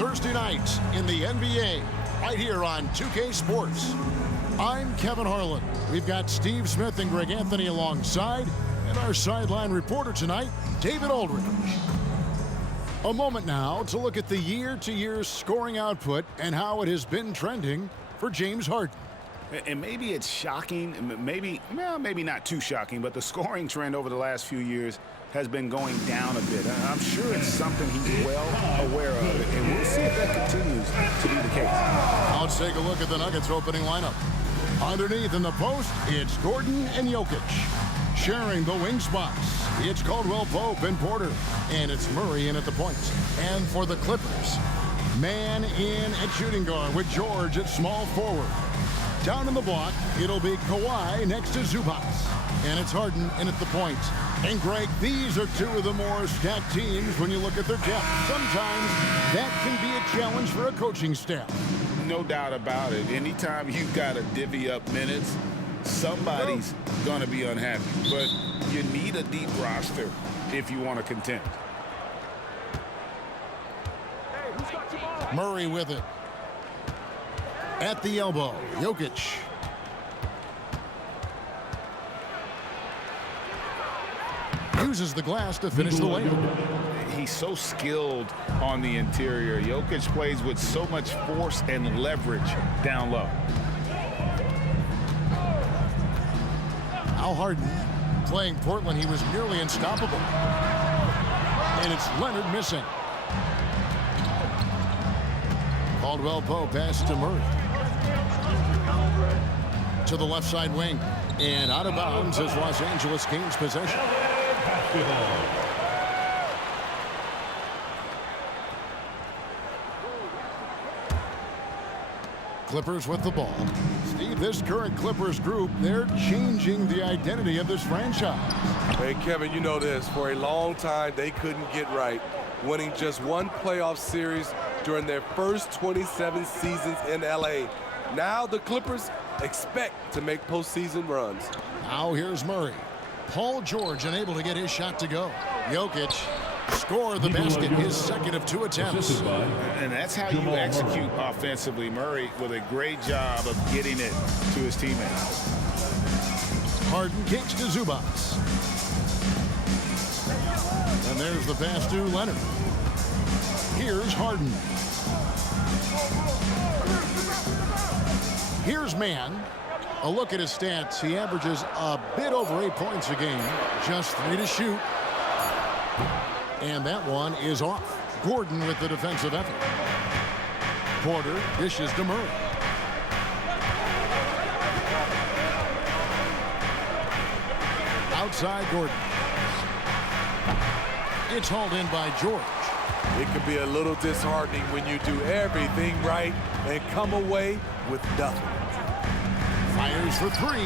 Thursday nights in the NBA, right here on 2K Sports. I'm Kevin Harlan. We've got Steve Smith and Greg Anthony alongside, and our sideline reporter tonight, David Aldridge. A moment now to look at the year-to-year scoring output and how it has been trending for James Harden. And maybe it's shocking, maybe not too shocking, but the scoring trend over the last few years has been going down a bit. I'm sure it's something he's well aware of, and we'll see if that continues to be the case. Let's take a look at the Nuggets opening lineup. Underneath in the post, it's Gordon and Jokic. Sharing the wing spots, it's Caldwell Pope and Porter, and it's Murray in at the point. And for the Clippers, man in at shooting guard with George at small forward. Down in the block, it'll be Kawhi next to Zubac. And it's Harden in at the point. And Greg, these are two of the more stacked teams when you look at their depth. Sometimes that can be a challenge for a coaching staff. No doubt about it. Anytime you've got to divvy up minutes, somebody's going to be unhappy. But you need a deep roster if you want to contend. Murray with it. At the elbow, Jokic. Uses the glass to finish the layup. He's so skilled on the interior. Jokic plays with so much force and leverage down low. Al Harden playing Portland, he was nearly unstoppable. And it's Leonard missing. Caldwell Pope pass to Murray. To the left side wing. And out of bounds as Los Angeles gains possession. Clippers with the ball. Steve, this current Clippers group, they're changing the identity of this franchise. Hey, Kevin, you know this. For a long time, they couldn't get right, winning just one playoff series during their first 27 seasons in L.A. Now the Clippers expect to make postseason runs. Now here's Murray. Paul George unable to get his shot to go. Jokic scored the basket, his second of 2 attempts. And that's how you execute offensively. Murray with a great job of getting it to his teammates. Harden kicks to Zubac. And there's the pass to Leonard. Here's Harden. Here's Mann. A look at his stats. He averages a bit over 8 points a game. Just 3 to shoot. And that one is off. Gordon with the defensive effort. Porter dishes to Murray. Outside Gordon. It's hauled in by George. It can be a little disheartening when you do everything right and come away with nothing. Fires for 3,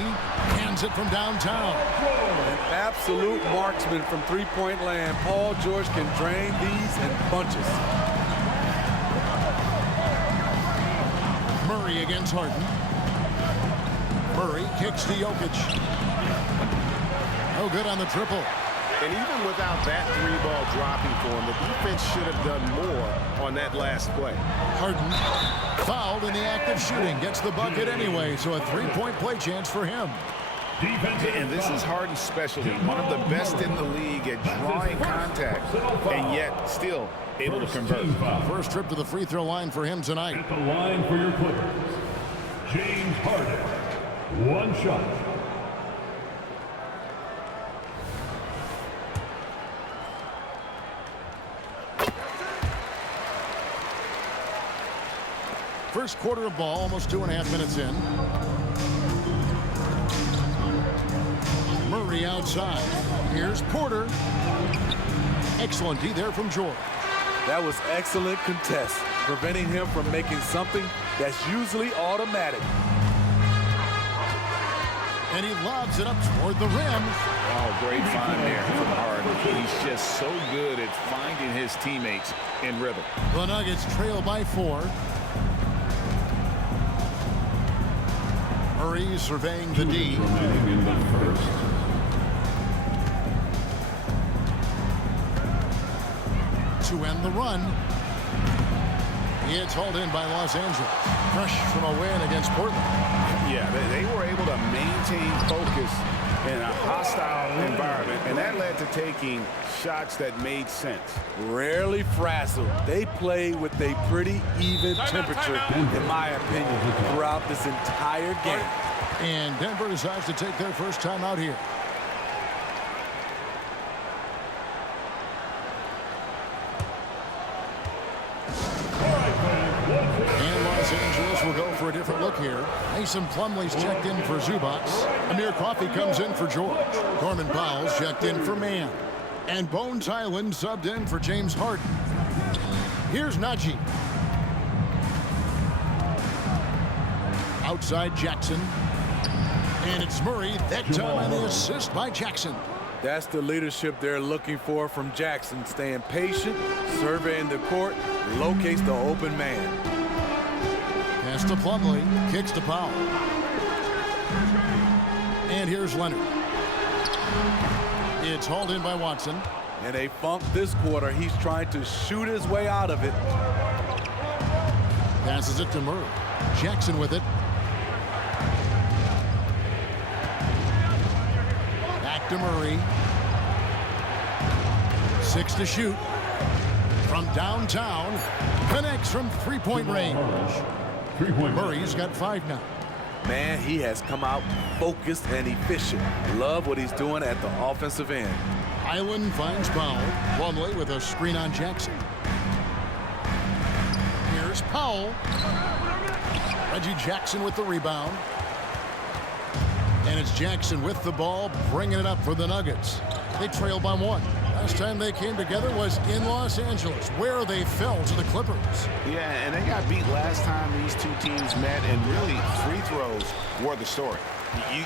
hands it from downtown. An absolute marksman from three-point land. Paul George can drain these in bunches. Murray against Harden. Murray kicks to Jokic. No good on the triple. And even without that 3-ball dropping for him, the defense should have done more on that last play. Harden fouled in the act of shooting. Gets the bucket anyway, so a 3-point play chance for him. And this is Harden's specialty. One of the best in the league at drawing contact, and yet still able to convert. First trip to the free throw line for him tonight. At the line for your Clippers, James Harden. 1 shot. First quarter of ball, almost 2.5 minutes in. Murray outside. Here's Porter. Excellent D there from George. That was excellent contest, preventing him from making something that's usually automatic. And he lobs it up toward the rim. Oh, great find there from Harden. He's just so good at finding his teammates in rhythm. The Nuggets trail by 4. Murray surveying the D. To end the run. It's hauled in by Los Angeles. Fresh from a win against Portland. Yeah, they were able to maintain focus in a hostile environment, and that led to taking shots that made sense. Rarely frazzled. They play with a pretty even temperature, in my opinion, throughout this entire game. And Denver decides to take their first time out here. And Los Angeles will go for a different look here. Mason Plumlee's checked in for Zubac. Amir Coffey comes in for George. Norman Powell's checked in for Mann. And Bones Hyland subbed in for James Harden. Here's Najee. Outside Jackson. And it's Murray, that time on the assist by Jackson. That's the leadership they're looking for from Jackson. Staying patient, surveying the court, locates the open man. Pass to Plumlee, kicks to Powell. And here's Leonard. It's hauled in by Watson. In a funk this quarter, he's trying to shoot his way out of it. Passes it to Murray. Jackson with it. Back to Murray. 6 to shoot. From downtown. Connects from three-point range. Murray's got 5 now. Man, he has come out focused and efficient. Love what he's doing at the offensive end. Hyland finds Powell. Plumlee with a screen on Jackson. Here's Powell. Reggie Jackson with the rebound. And it's Jackson with the ball, bringing it up for the Nuggets. They trail by 1. Last time they came together was in Los Angeles, where they fell to the Clippers. Yeah, and they got beat last time these two teams met, and really free throws were the story.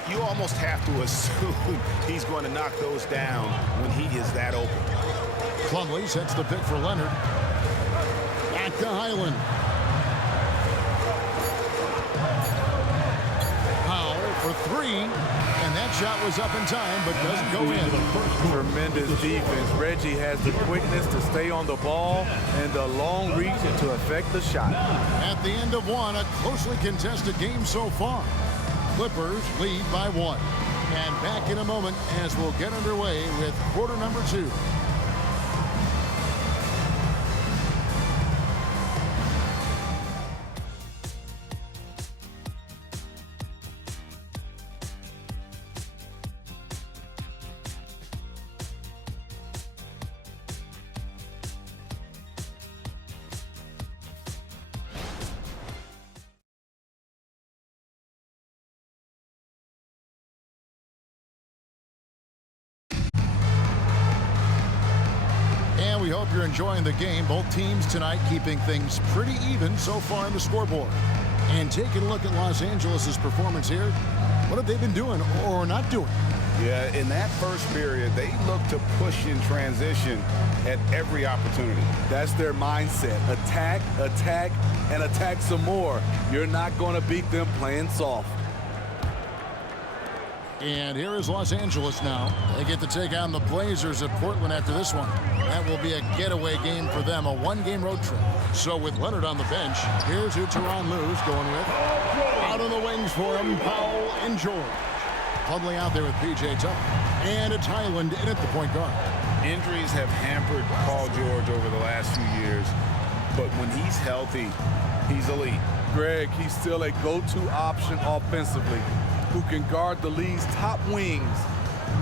You almost have to assume he's going to knock those down when he is that open. Plumlee sets the pick for Leonard. Back to Hyland. Powell for 3, and that shot was up in time, but doesn't go in. Tremendous defense. Reggie has the quickness to stay on the ball and the long reach to affect the shot. At the end of 1, a closely contested game so far. Clippers lead by 1. And back in a moment as we'll get underway with quarter number 2. We hope you're enjoying the game. Both teams tonight keeping things pretty even so far on the scoreboard. And taking a look at Los Angeles' performance here, what have they been doing or not doing? Yeah, in that first period, they looked to push in transition at every opportunity. That's their mindset. Attack, attack, and attack some more. You're not going to beat them playing soft. And here is Los Angeles now. They get to take on the Blazers at Portland after this one. That will be a getaway game for them, a 1-game road trip. So with Leonard on the bench, here's who Tyronn Lue's going with. Out on the wings for him, Powell and George. Plumlee out there with P.J. Tucker. And it's Hyland in at the point guard. Injuries have hampered Paul George over the last few years, but when he's healthy, he's elite. Greg, he's still a go-to option offensively, who can guard the league's top wings.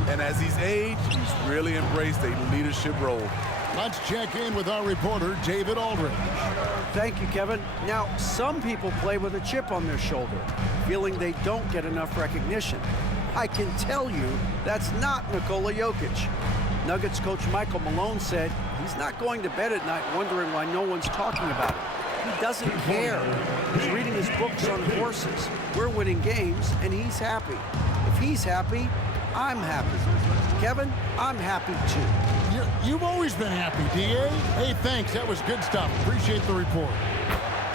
And as he's aged, he's really embraced a leadership role. Let's check in with our reporter, David Aldridge. Thank you, Kevin. Now, some people play with a chip on their shoulder, feeling they don't get enough recognition. I can tell you that's not Nikola Jokic. Nuggets coach Michael Malone said he's not going to bed at night wondering why no one's talking about it. He doesn't care. He's reading his books on horses. We're winning games, and he's happy. If he's happy, I'm happy. Kevin, I'm happy too. You've always been happy, D.A. Hey, thanks. That was good stuff. Appreciate the report.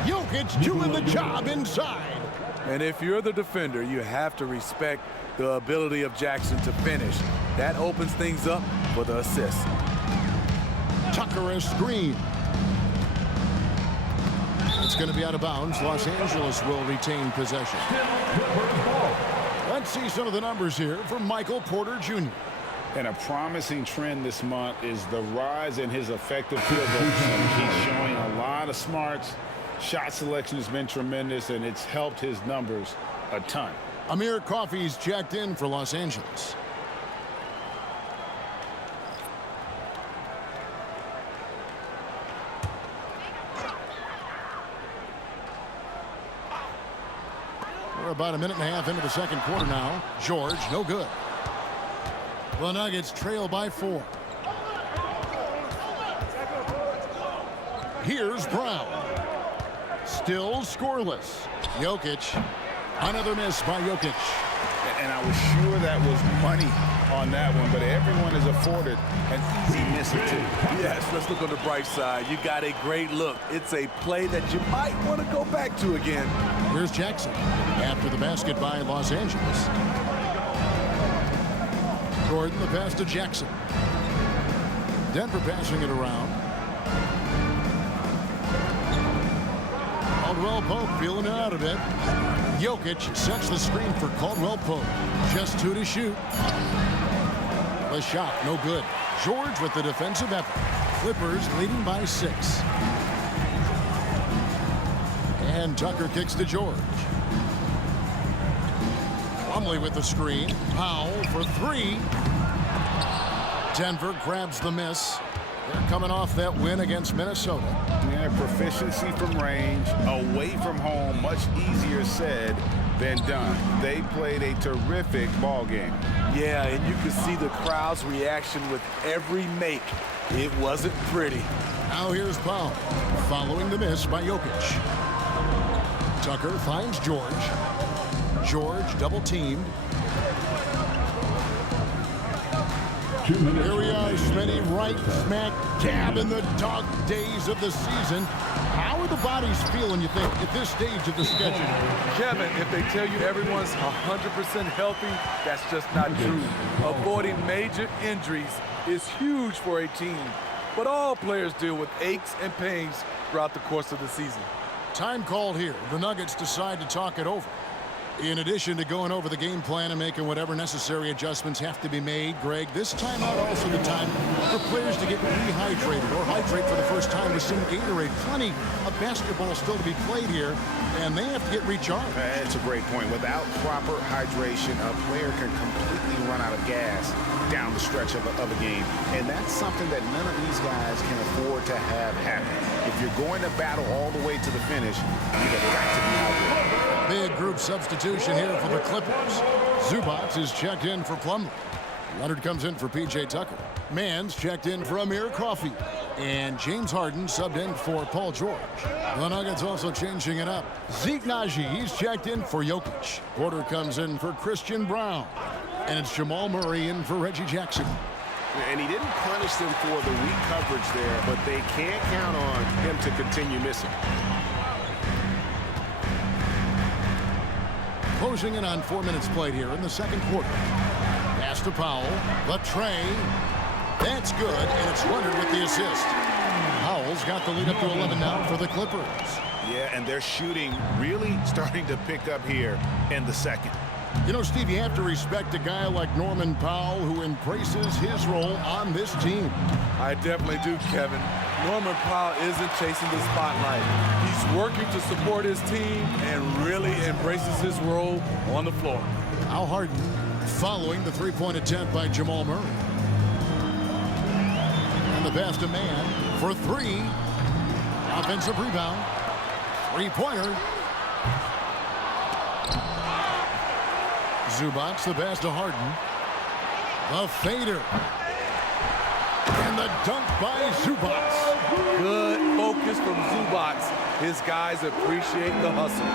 Jokic doing the job inside. And if you're the defender, you have to respect the ability of Jackson to finish. That opens things up for the assist. Tucker a screen. going to be out of bounds. Los Angeles will retain possession. Let's see some of the numbers here from Michael Porter Jr. And a promising trend this month is the rise in his effective field goal percentage. He's showing a lot of smarts. Shot selection has been tremendous, and it's helped his numbers a ton. Amir Coffey's checked in for Los Angeles. We're about a minute and a half into the second quarter now. George, no good. The Nuggets trail by 4. Here's Brown. Still scoreless. Jokic. Another miss by Jokic. And I was sure that was money on that one, but everyone is afforded an easy miss or two. Yes, let's look on the bright side. You got a great look. It's a play that you might want to go back to again. Here's Jackson after the basket by Los Angeles. Gordon, the pass to Jackson. Denver passing it around. Caldwell Pope feeling it out a bit. Jokic sets the screen for Caldwell Pope. Just 2 to shoot. The shot, no good. George with the defensive effort. Clippers leading by 6. And Tucker kicks to George. Plumlee with the screen. Powell for 3. Denver grabs the miss. They're coming off that win against Minnesota. Yeah, proficiency from range, away from home, much easier said than done. They played a terrific ball game. Yeah, and you could see the crowd's reaction with every make. It wasn't pretty. Now here's Powell, following the miss by Jokic. Tucker finds George. George double teamed. Here we are, Smitty, right smack dab in the dog days of the season. How are the bodies feeling, you think, at this stage of the schedule? Kevin, if they tell you everyone's 100% healthy, that's just not true. Avoiding major injuries is huge for a team, but all players deal with aches and pains throughout the course of the season. Time called here. The Nuggets decide to talk it over. In addition to going over the game plan and making whatever necessary adjustments have to be made, Greg, this timeout also the time for players to get rehydrated or hydrate for the first time with some Gatorade. Plenty of basketball still to be played here, and they have to get recharged. That's a great point. Without proper hydration, a player can completely run out of gas down the stretch of a game. And that's something that none of these guys can afford to have happen. If you're going to battle all the way to the finish, you have got to be hydrated. Big group substitution here for the Clippers. Zubac is checked in for Plumlee. Leonard comes in for P.J. Tucker. Mann's checked in for Amir Coffey. And James Harden subbed in for Paul George. The Nuggets also changing it up. Zeke Naji, he's checked in for Jokic. Porter comes in for Christian Brown. And it's Jamal Murray in for Reggie Jackson. And he didn't punish them for the weak coverage there, but they can't count on him to continue missing. Closing in on 4 minutes played here in the second quarter. Pass to Powell. The tray. That's good, and it's Leonard with the assist. Powell's got the lead up to 11 now for the Clippers. Yeah, and their shooting really starting to pick up here in the second. You know, Steve, you have to respect a guy like Norman Powell who embraces his role on this team. I definitely do, Kevin. Norman Powell isn't chasing the spotlight. He's working to support his team and really embraces his role on the floor. Al Harden following the three-point attempt by Jamal Murray. And the pass to Man for 3. Offensive rebound. Three-pointer. Zubac, the pass to Harden. The fader. And the dunk by Zubac. Good focus from Zubac. His guys appreciate the hustle.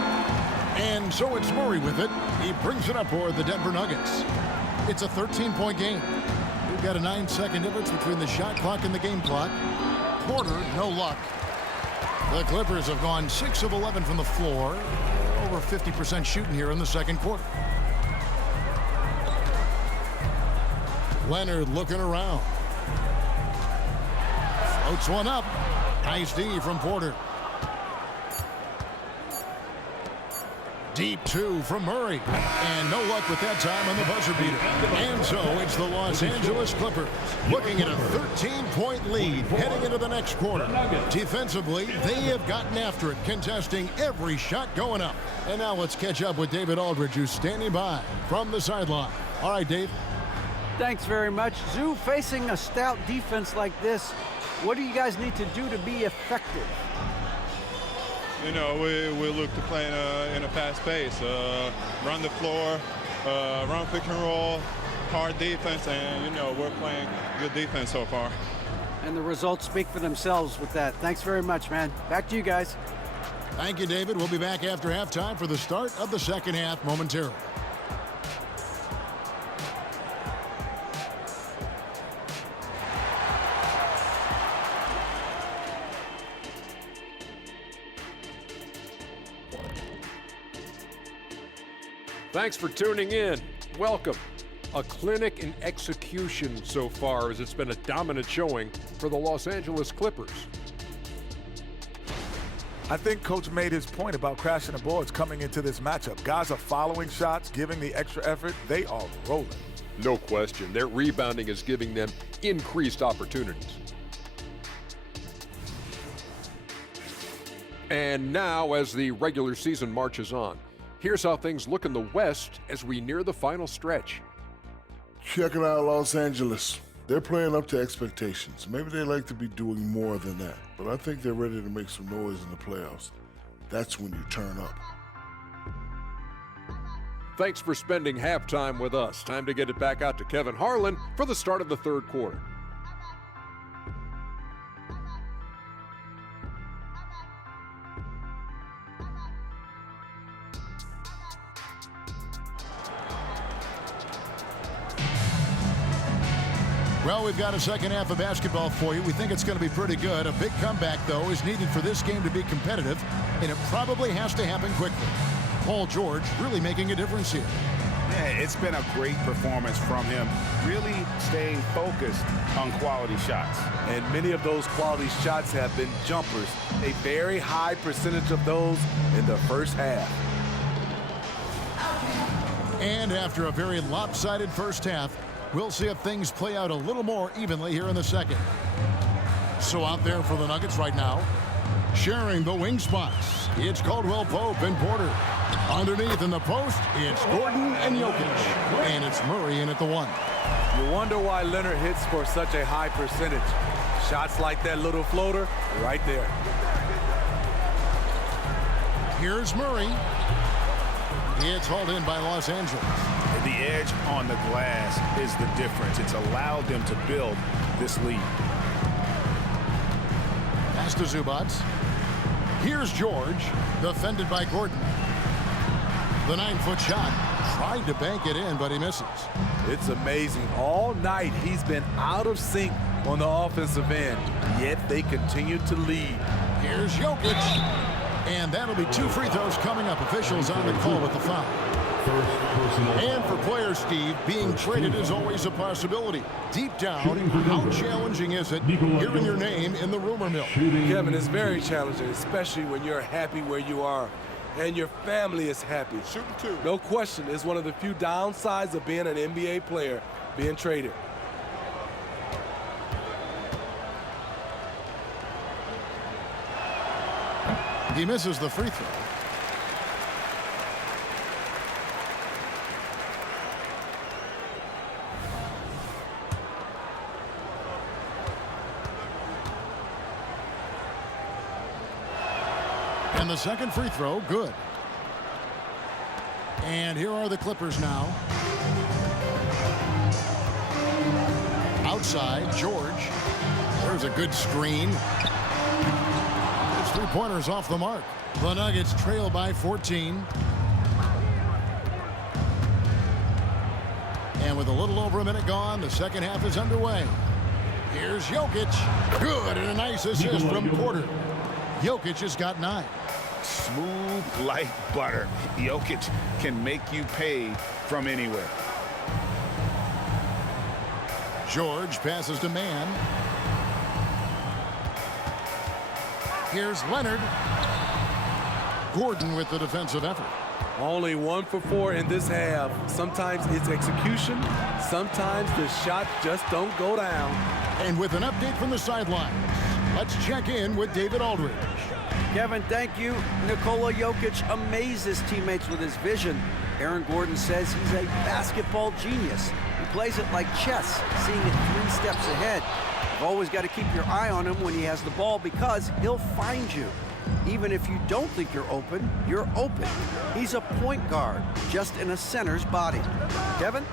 And so it's Murray with it. He brings it up for the Denver Nuggets. It's a 13-point game. We've got a 9-second difference between the shot clock and the game clock. Porter, no luck. The Clippers have gone 6 of 11 from the floor. Over 50% shooting here in the second quarter. Leonard looking around. Floats one up. Nice D from Porter. Deep two from Murray. And no luck with that time on the buzzer beater. And so it's the Los Angeles Clippers looking at a 13-point lead heading into the next quarter. Defensively, they have gotten after it, contesting every shot going up. And now let's catch up with David Aldridge, who's standing by from the sideline. All right, Dave. Thanks very much. Zoo, facing a stout defense like this, what do you guys need to do to be effective? You know, we look to play in a fast pace, run the floor, run pick and roll, hard defense, and, you know, we're playing good defense so far. And the results speak for themselves with that. Thanks very much, man. Back to you guys. Thank you, David. We'll be back after halftime for the start of the second half momentarily. Thanks for tuning in. Welcome. A clinic in execution so far, as it's been a dominant showing for the Los Angeles Clippers. I think Coach made his point about crashing the boards coming into this matchup. Guys are following shots, giving the extra effort. They are rolling. No question. Their rebounding is giving them increased opportunities. And now, as the regular season marches on, here's how things look in the West as we near the final stretch. Checking out Los Angeles. They're playing up to expectations. Maybe they like to be doing more than that, but I think they're ready to make some noise in the playoffs. That's when you turn up. Thanks for spending halftime with us. Time to get it back out to Kevin Harlan for the start of the third quarter. Well, we've got a second half of basketball for you. We think it's going to be pretty good. A big comeback, though, is needed for this game to be competitive, and it probably has to happen quickly. Paul George really making a difference here. Yeah, it's been a great performance from him, really staying focused on quality shots. And many of those quality shots have been jumpers, a very high percentage of those in the first half. And after a very lopsided first half, we'll see if things play out a little more evenly here in the second. So out there for the Nuggets right now, sharing the wing spots, it's Caldwell Pope and Porter. Underneath in the post, it's Gordon and Jokic. And it's Murray in at the one. You wonder why Leonard hits for such a high percentage. Shots like that little floater right there. Here's Murray. It's hauled in by Los Angeles. The edge on the glass is the difference. It's allowed them to build this lead. Pass to Zubac. Here's George, defended by Gordon. The 9-foot shot. Tried to bank it in, but he misses. It's amazing. All night he's been out of sync on the offensive end, yet they continue to lead. Here's Jokic. And that'll be 2 free throws coming up. Officials on the call with the foul. And for players, Steve, being traded is always a possibility. Deep down, how challenging is it hearing your name in the rumor mill? Kevin, it's very challenging, especially when you're happy where you are and your family is happy. Shooting two. No question, it's one of the few downsides of being an NBA player, being traded. He misses the free throw. And the second free throw, good. And here are the Clippers now. Outside, George. There's a good screen. There's 3-pointers off the mark. The Nuggets trail by 14. And with a little over a minute gone, the second half is underway. Here's Jokic. Good, and a nice assist from Porter. Jokic has got 9. Smooth like butter. Jokic can make you pay from anywhere. George passes to Mann. Here's Leonard. Gordon with the defensive effort. Only 1 for 4 in this half. Sometimes it's execution. Sometimes the shots just don't go down. And with an update from the sidelines, let's check in with David Aldridge. Kevin, thank you. Nikola Jokic amazes teammates with his vision. Aaron Gordon says he's a basketball genius. He plays it like chess, seeing it 3 steps ahead. You've always got to keep your eye on him when he has the ball because he'll find you. Even if you don't think you're open, you're open. He's a point guard, just in a center's body. Kevin?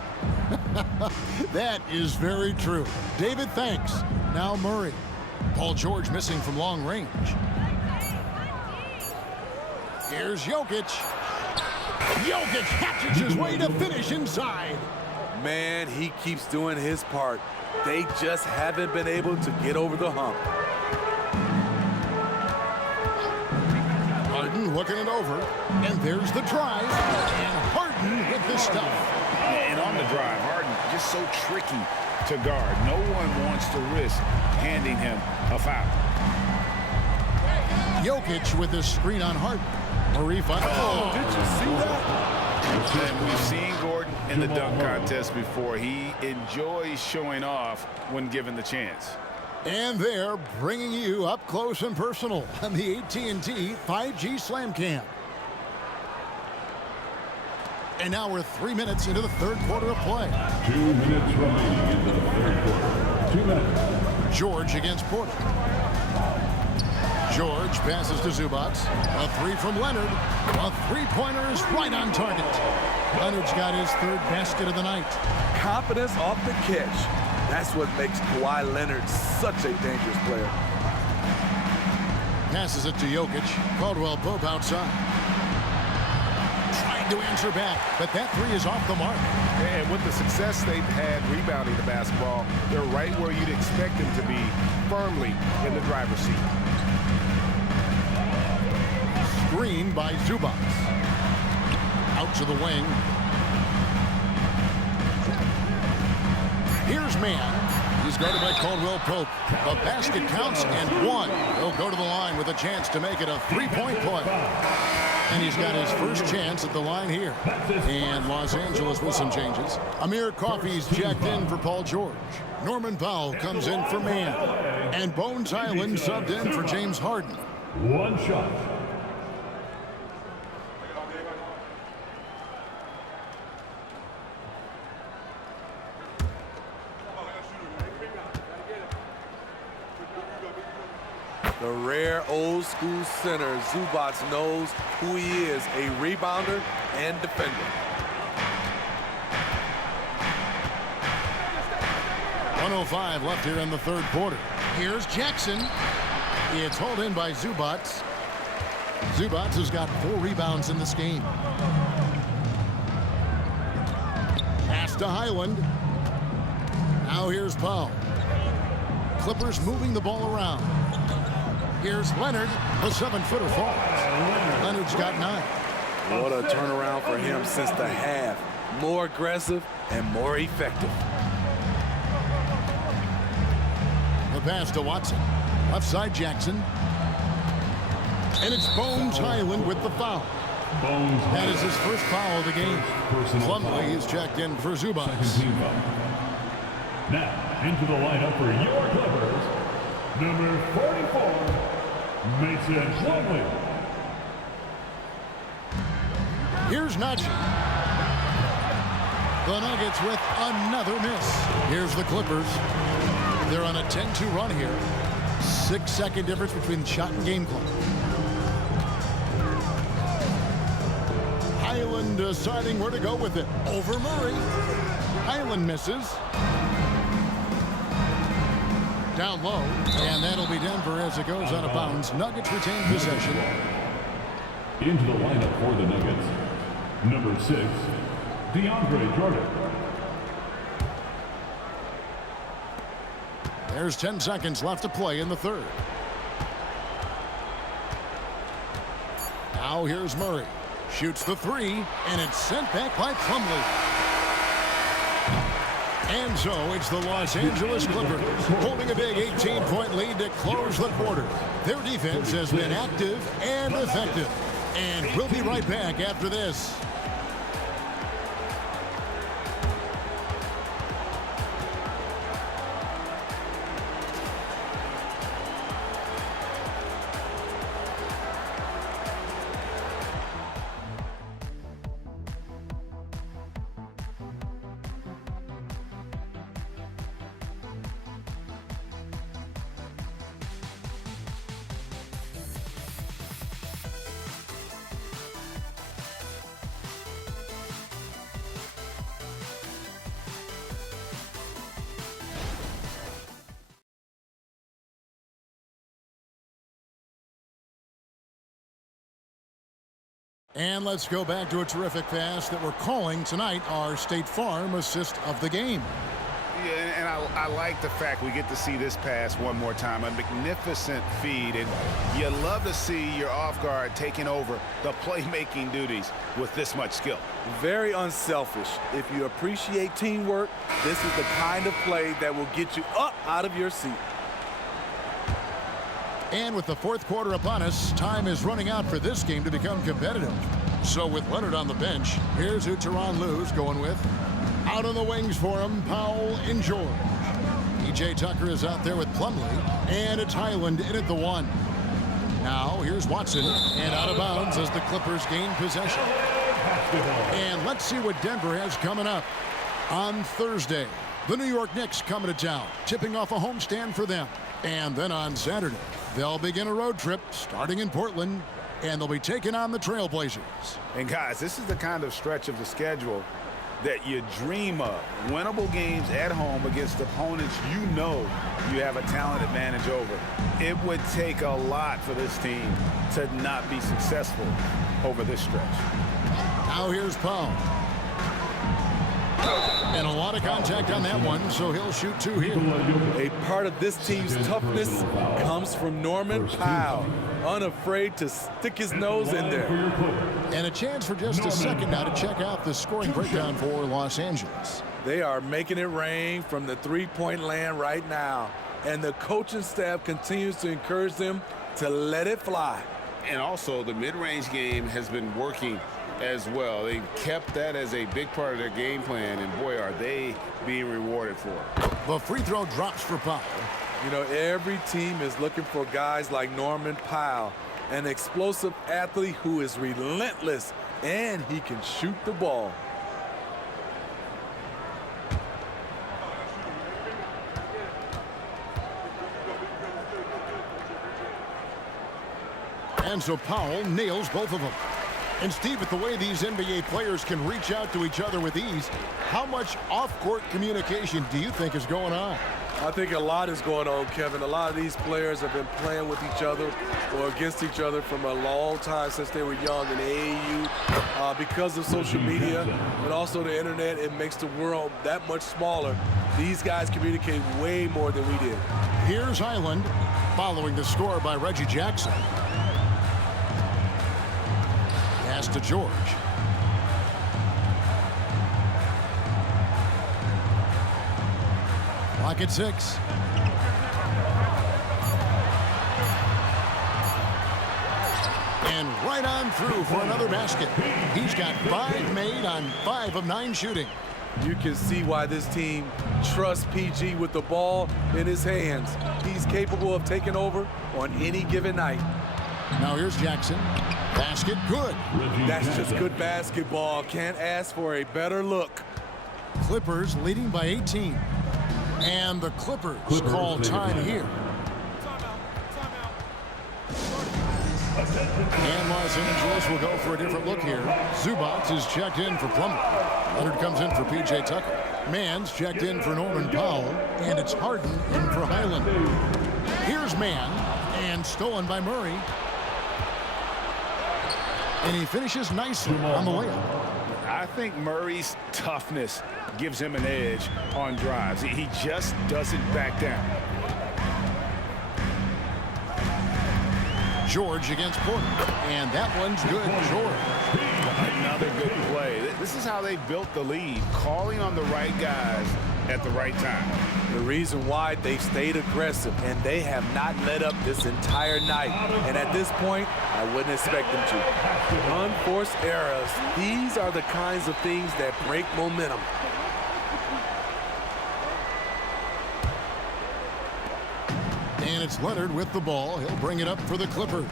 That is very true. David, thanks. Now Murray. Paul George missing from long range. Here's Jokic. Jokic hatchets his way to finish inside. Man, he keeps doing his part. They just haven't been able to get over the hump. Harden looking it over, and there's the drive, and Harden hit the stuff. And on the drive, Harden just so tricky to guard. No one wants to risk handing him a foul. Jokic with the screen on Harden. Murray finds. Oh, did you see that? And we've seen Gordon in the dunk contest before. He enjoys showing off when given the chance. And they're bringing you up close and personal on the AT&T 5G Slam Cam. And now we're 3 minutes into the third quarter of play. 2 minutes remaining in the third quarter. 2 minutes. George against Porter. George passes to Zubac. A 3 from Leonard. A three-pointer is right on target. Leonard's got his 3rd basket of the night. Confidence off the catch. That's what makes Kawhi Leonard such a dangerous player. Passes it to Jokic. Caldwell Pope outside. Trying to answer back, but that 3 is off the mark. And with the success they've had rebounding the basketball, they're right where you'd expect them to be, firmly in the driver's seat. Screen by Zubac. Out to the wing. Here's Mann. He's guarded by Caldwell Pope. The basket counts and 1. He'll go to the line with a chance to make it a 3-point play. And he's got his first chance at the line here. And Los Angeles with some changes. Amir Coffey's checked in for Paul George. Norman Powell comes in for Mann. And Bones Island subbed in for James Harden. 1 shot. The rare old school center, Zubac, knows who he is, a rebounder and defender. .105 left here in the third quarter. Here's Jackson. It's hauled in by Zubac. Zubac has got 4 rebounds in this game. Pass to Highland. Now here's Powell. Clippers moving the ball around. Here's Leonard. The 7-footer falls. Leonard's got 9. What a turnaround for him since the half. More aggressive and more effective. The pass to Watson. Left side Jackson. And it's Bones Highland with the foul. That is his first foul of the game. Plumlee is checked in for Zubac. Now, into the lineup for your Clippers, number 44, Mason Plumlee. Here's Najee. The Nuggets with another miss. Here's the Clippers. They're on a 10-2 run here. 6-second difference between shot and game clock. Highland deciding where to go with it. Over Murray. Highland misses. Down low, and that'll be Denver as it goes out of bounds. Nuggets retain possession. Into the lineup for the Nuggets, number 6, DeAndre Jordan. There's 10 seconds left to play in the third. Now here's Murray. Shoots the 3, and it's sent back by Plumlee. And so it's the Los Angeles Clippers holding a big 18-point lead to close the quarter. Their defense has been active and effective. And we'll be right back after this. And let's go back to a terrific pass that we're calling tonight our State Farm assist of the game. Yeah, and I like the fact we get to see this pass one more time. A magnificent feed, and you love to see your off guard taking over the playmaking duties with this much skill. Very unselfish. If you appreciate teamwork, this is the kind of play that will get you up out of your seat. And with the fourth quarter upon us, time is running out for this game to become competitive. So with Leonard on the bench, here's who Tyronn Lue's going with. Out on the wings for him, Powell and George. P.J. Tucker is out there with Plumlee, and it's Highland in at the 1. Now here's Watson, and out of bounds as the Clippers gain possession. And let's see what Denver has coming up. On Thursday, the New York Knicks coming to town, tipping off a homestand for them. And then on Saturday, they'll begin a road trip starting in Portland, and they'll be taking on the Trailblazers. And guys, this is the kind of stretch of the schedule that you dream of. Winnable games at home against opponents you know you have a talent advantage over. It would take a lot for this team to not be successful over this stretch. Now here's Powell. And a lot of contact on that one, so he'll shoot 2 here. A part of this team's toughness comes from Norman Powell, unafraid to stick his nose in there. And a chance for just a second now to check out the scoring breakdown for Los Angeles. They are making it rain from the three-point land right now, and the coaching staff continues to encourage them to let it fly. And also, the mid-range game has been working as well. They kept that as a big part of their game plan, and boy, are they being rewarded for it. The free throw drops for Powell. You know, every team is looking for guys like Norman Powell, an explosive athlete who is relentless, and he can shoot the ball. And so Powell nails both of them. And Steve, with the way these NBA players can reach out to each other with ease, how much off-court communication do you think is going on? I think a lot is going on, Kevin. A lot of these players have been playing with each other or against each other from a long time since they were young in the AAU. Because of social media and also the internet, it makes the world that much smaller. These guys communicate way more than we did. Here's Highland following the score by Reggie Jackson. Pass to George. Clock at 6. And right on through for another basket. He's got 5 made on 5 of 9 shooting. You can see why this team trusts PG with the ball in his hands. He's capable of taking over on any given night. Now here's Jackson. Basket good. That's just good basketball. Can't ask for a better look. Clippers leading by 18. And the Clippers call time here. And Los Angeles will go for a different look here. Zubac is checked in for Plumlee. Leonard comes in for P.J. Tucker. Mann's checked in for Norman Powell. And it's Harden in for Highland. Here's Mann. And stolen by Murray. And he finishes nicely on the layup. I think Murray's toughness gives him an edge on drives. He just doesn't back down. George against Porter. And that one's good, George. Another good play. This is how they built the lead, calling on the right guys at the right time. The reason why they stayed aggressive, and they have not let up this entire night. And at this point, I wouldn't expect them to. Unforced errors, these are the kinds of things that break momentum. And it's Leonard with the ball. He'll bring it up for the Clippers.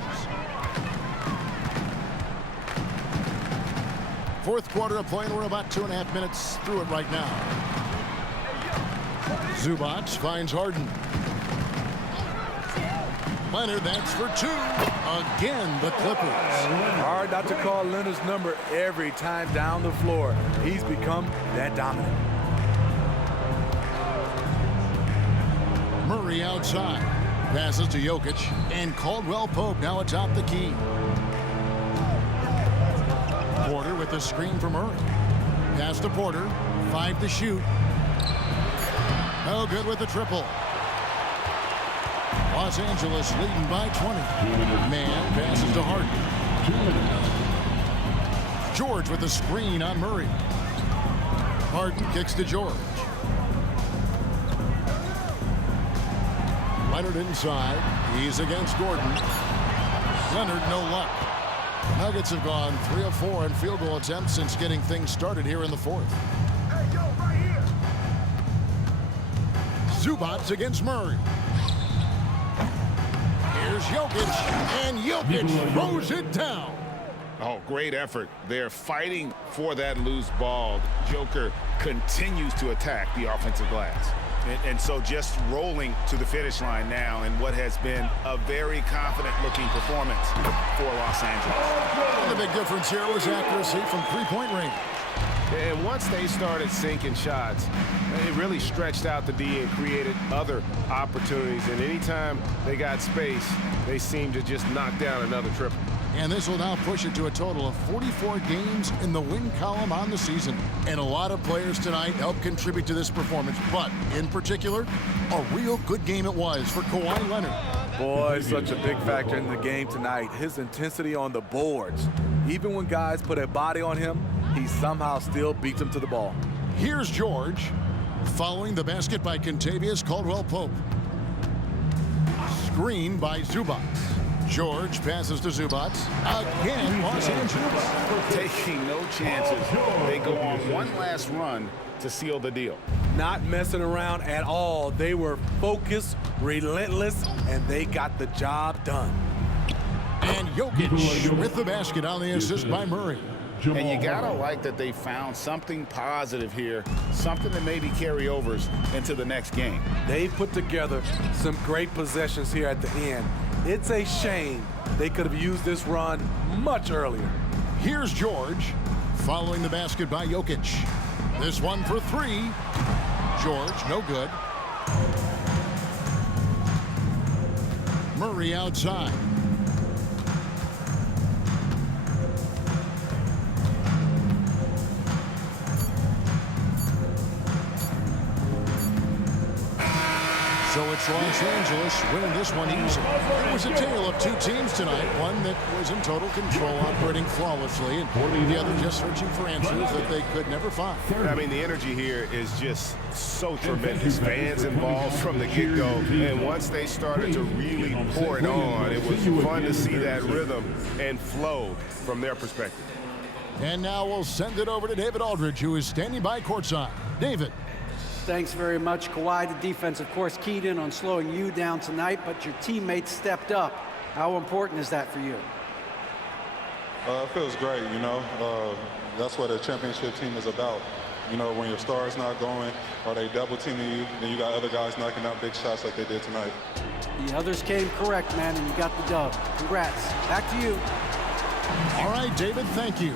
Fourth quarter of play, and we're about 2.5 minutes through it right now. Zubac finds Harden. Leonard, that's for two. Again, the Clippers. Hard not to call Leonard's number every time down the floor. He's become that dominant. Murray outside. Passes to Jokic, and Caldwell Pope now atop the key. Porter with the screen from Murray. Pass to Porter. 5 to shoot. No good with the triple. Los Angeles leading by 20. Man passes to Harden. George with the screen on Murray. Harden kicks to George. Leonard inside. He's against Gordon. Leonard, no luck. Nuggets have gone 3 of 4 in field goal attempts since getting things started here in the fourth. Hey, yo, right here. Zubac against Murray. Here's Jokic, and Jokic throws it down. Oh, great effort. They're fighting for that loose ball. Joker continues to attack the offensive glass. And so just rolling to the finish line now in what has been a very confident-looking performance for Los Angeles. The big difference here was accuracy from three-point range. And once they started sinking shots, it really stretched out the D and created other opportunities. And anytime they got space, they seemed to just knock down another triple. And this will now push it to a total of 44 games in the win column on the season. And a lot of players tonight helped contribute to this performance. But in particular, a real good game it was for Kawhi Leonard. Boy, such a big factor in the game tonight. His intensity on the boards. Even when guys put a body on him, he somehow still beats them to the ball. Here's George, following the basket by Kentavious Caldwell-Pope. Screen by Zubac. George passes to Zubac. Again, Los Angeles. Taking no chances. They go on one last run to seal the deal. Not messing around at all. They were focused, relentless, and they got the job done. And Jokic with the basket on the assist by Murray. And you gotta like that they found something positive here, something that maybe carry overs into the next game. They put together some great possessions here at the end. It's a shame they could have used this run much earlier. Here's George, following the basket by Jokic. This one for 3. George, no good. Murray outside. So it's Los Angeles winning this one easy. It was a tale of two teams tonight. One that was in total control, operating flawlessly, and the other just searching for answers that they could never find. I mean, the energy here is just so tremendous. Fans involved from the get-go. And once they started to really pour it on, it was fun to see that rhythm and flow from their perspective. And now we'll send it over to David Aldridge, who is standing by courtside. David. Thanks very much, Kawhi. The defense, of course, keyed in on slowing you down tonight, but your teammates stepped up. How important is that for you? It feels great, you know. That's what a championship team is about. You know, when your star's not going or they double teaming you, then you got other guys knocking out big shots like they did tonight. The others came correct, man, and you got the dub. Congrats. Back to you. All right, David, thank you.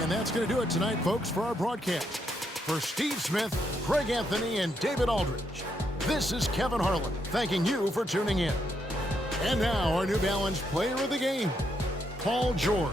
And that's going to do it tonight, folks, for our broadcast. For Steve Smith, Craig Anthony, and David Aldridge, this is Kevin Harlan thanking you for tuning in. And now our New Balance player of the game, Paul George.